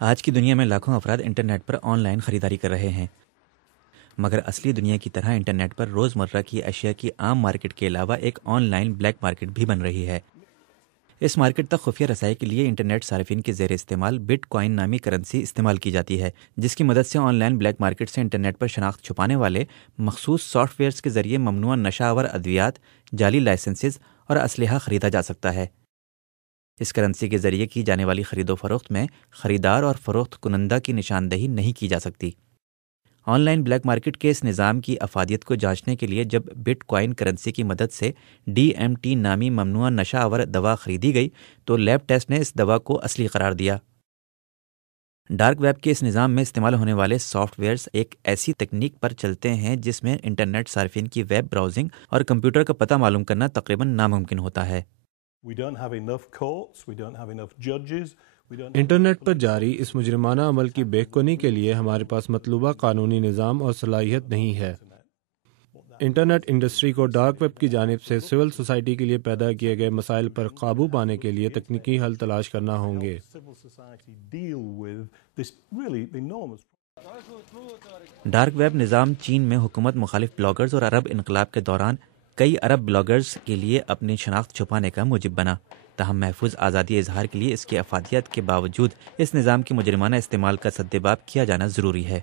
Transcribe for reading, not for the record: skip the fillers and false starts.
آج کی دنیا میں لاکھوں افراد انٹرنیٹ پر آن لائن خریداری کر رہے ہیں، مگر اصلی دنیا کی طرح انٹرنیٹ پر روزمرہ کی اشیاء کی عام مارکیٹ کے علاوہ ایک آن لائن بلیک مارکیٹ بھی بن رہی ہے۔ اس مارکیٹ تک خفیہ رسائی کے لیے انٹرنیٹ صارفین کے زیر استعمال بٹ کوائن نامی کرنسی استعمال کی جاتی ہے، جس کی مدد سے آن لائن بلیک مارکیٹ سے انٹرنیٹ پر شناخت چھپانے والے مخصوص سافٹ ویئرز کے ذریعے ممنوعہ نشہ آور ادویات، جعلی لائسنسز اور اسلحہ خریدا جا سکتا ہے۔ اس کرنسی کے ذریعے کی جانے والی خرید و فروخت میں خریدار اور فروخت کنندہ کی نشاندہی نہیں کی جا سکتی۔ آن لائن بلیک مارکیٹ کے اس نظام کی افادیت کو جانچنے کے لیے جب بٹ کوائن کرنسی کی مدد سے DMT نامی ممنوعہ نشہ آور دوا خریدی گئی تو لیب ٹیسٹ نے اس دوا کو اصلی قرار دیا۔ ڈارک ویب کے اس نظام میں استعمال ہونے والے سافٹ ویئرز ایک ایسی تکنیک پر چلتے ہیں جس میں انٹرنیٹ صارفین کی ویب براؤزنگ اور کمپیوٹر کا پتہ معلوم کرنا تقریباً ناممکن ہوتا ہے۔ انٹرنیٹ پر جاری اس مجرمانہ عمل کی بہکونی کے لیے ہمارے پاس مطلوبہ قانونی نظام اور صلاحیت نہیں ہے۔ انٹرنیٹ انڈسٹری کو ڈارک ویب کی جانب سے سول سوسائٹی کے لیے پیدا کیے گئے مسائل پر قابو پانے کے لیے تکنیکی حل تلاش کرنا ہوں گے۔ ڈارک ویب نظام چین میں حکومت مخالف بلاگرز اور عرب انقلاب کے دوران کئی عرب بلاگرز کے لیے اپنی شناخت چھپانے کا موجب بنا۔ تاہم محفوظ آزادی اظہار کے لیے اس کی افادیت کے باوجود اس نظام کے مجرمانہ استعمال کا سدباب کیا جانا ضروری ہے۔